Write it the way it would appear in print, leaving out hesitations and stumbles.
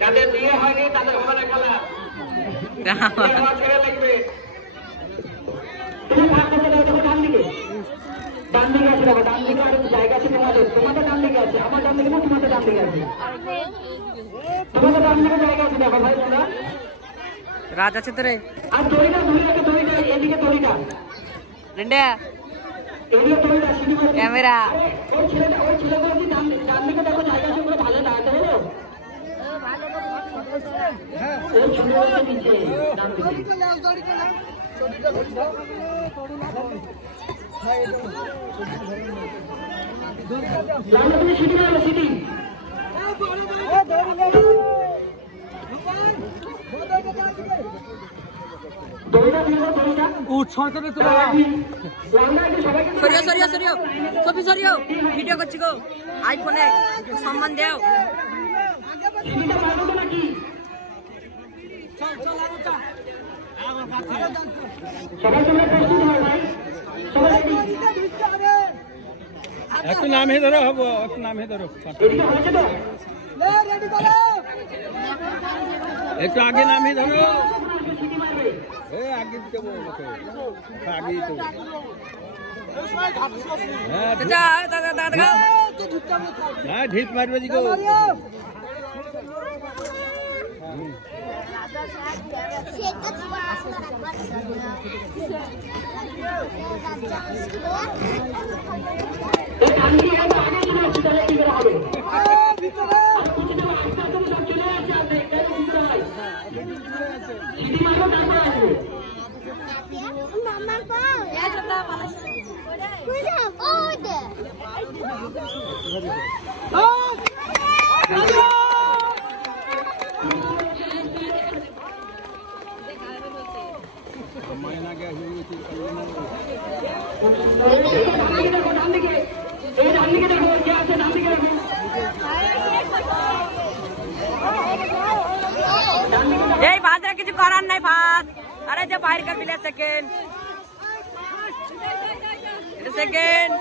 যাদের বিয়ে হয়নি তাদের ওখানে খেলা লাগবে। তুমি ভাগ করতে দাও, তোমার ডান দিকে আছে, দেখো ডান দিকে আর জায়গা আছে তোমাদের, তোমাদের ডান দিকে আছে, আমার ডান দিকে না, তোমাদের ডান দিকে আছে, তোমাদের ডান দিকে জায়গা আছে, দেখো ভাই তোমরা রাজ আছে তোরে। আর দড়িটা এদিকে দড়িটা এদিকে দড়িটা সিঁড়ি করে ক্যামেরা ওই ছেলেগুলো কি ডান দিকে দেখো জায়গা আছে, ওগুলো ভালো দাঁড়াতে হলো। ওই ছেলেগুলো নিচে ডান দিকে তুমি সিটি মারো, সিটি ভিডিও করছি গো, আইফোনে সম্মান দেও। একটু নামে ধরো, হবো একটু নামে ধরো, একটু আগে নামে ধরো, আগে দেবো আগে তো হ্যাঁ ঢিপ মারবে জি গো। এই বাজারে কিছু করার নাই ভাত। আরে যে বাইরে কা প্লেয়ার সেকেন্ড সেকেন্ড